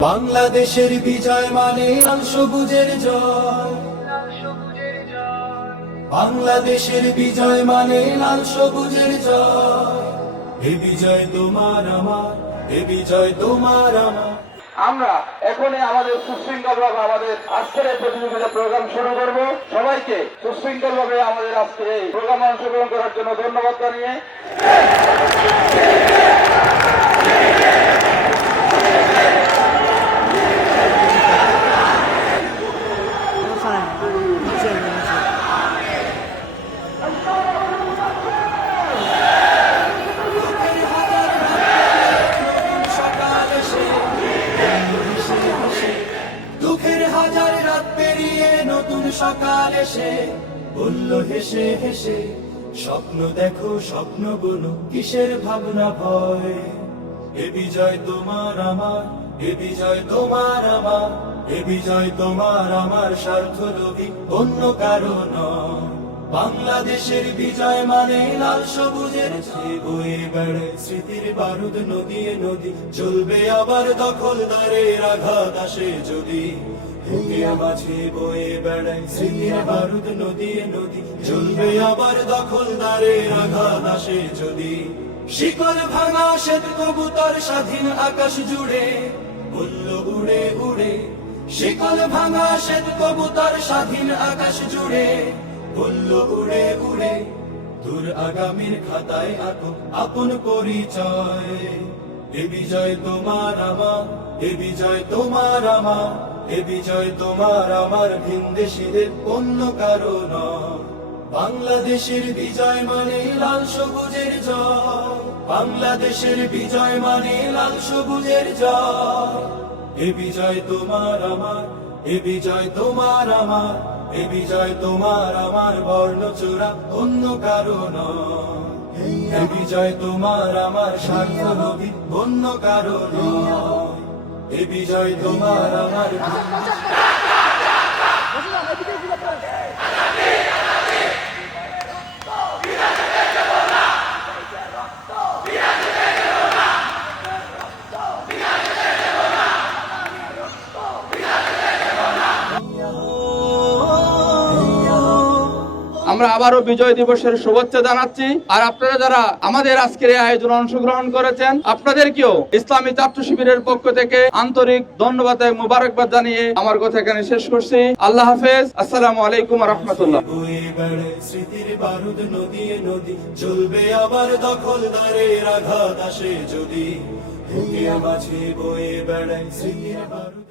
বাংলাদেশের বিজয় মানে লাল সবুজের জয়। বাংলাদেশের বিজয় মানে লাল সবুজের জয়। এ বিজয় তোমার আমার, এ বিজয় তোমার আমার। আমরা এখনই আমাদের সুশৃঙ্খল ভাবে আমাদের আজকের এই প্রতিযোগিতা প্রোগ্রাম শুরু করব। সবাইকে সুশৃঙ্খল ভাবে আমাদের আজকের এই প্রোগ্রামে অংশগ্রহণ করার জন্য ধন্যবাদ জানিয়ে দুঃখের হাজার রাত পেরিয়ে নতুন সকাল এসে বলল হেসে হেসে, স্বপ্ন দেখো স্বপ্ন বলো, কিসের ভাবনা ভয়। এ বিজয় তোমার আমার, এ বিজয় তোমার আমার, এ বিজয় তোমার আমার, স্বার্থ লোভী অন্য কারো নয়। বাংলাদেশের বিজয় মানে লাল সবুজের যে বয়ে বেড়ায় স্মৃতির বারুদ নদিয়ে নদী, চলবে আবার দখলদারের আঘাত আসে যদি। দুনিয়া মাঝে বয়ে বেড়ায় স্মৃতির বারুদ নদিয়ে নদী, চলবে আবার দখলদারের আঘাত আসে যদি। শিকল ভাঙা শ্বেত কবুতর স্বাধীন আকাশ জুড়ে বলল উড়ে উড়ে, শিকল ভাঙা শ্বেত কবুতর স্বাধীন আকাশ জুড়ে বলল উড়ে উড়ে। দূর আগামীর খাতায় আঁকো আপন পরিচয়। এ বিজয় তোমার আমার, এ বিজয় তোমার আমার, এ বিজয় তোমার আমার, ভিনদেশীদের অন্য কারো নয়। বাংলাদেশের বিজয় মানে লাল সবুজের জয়। বাংলাদেশের বিজয় মানে লাল সবুজের জয়। এ বিজয় তোমার আমার, এ বিজয় তোমার আমার, এ বিজয় তোমার আমার, বর্ণচোরা অন্য কারো নয়। এ বিজয় তোমার আমার, স্বার্থ লোভী অন্য কারো নয়। এ বিজয় তোমার আমার। আমরা আবারও বিজয় দিবসের শুভেচ্ছা জানাচ্ছি। আর আপনারা যারা আমাদের আজকের এই আয়োজনে অংশগ্রহণ করেছেন, আপনাদেরকেও ইসলামী ছাত্র শিবিরের পক্ষ থেকে আন্তরিক ধন্যবাদ এবং মোবারকবাদ জানিয়ে আমার কথা এখানে শেষ করছি। আল্লাহ হাফেজ, আসসালামু আলাইকুম ওয়া রাহমাতুল্লাহ। স্মৃতির বারুদ নদিয়ে নদী, চলবে আবার দখলদারের আঘাত আসে যদি। দুনিয়া মাঝে বয়ে বেড়ায় স্মৃতির বারুদ।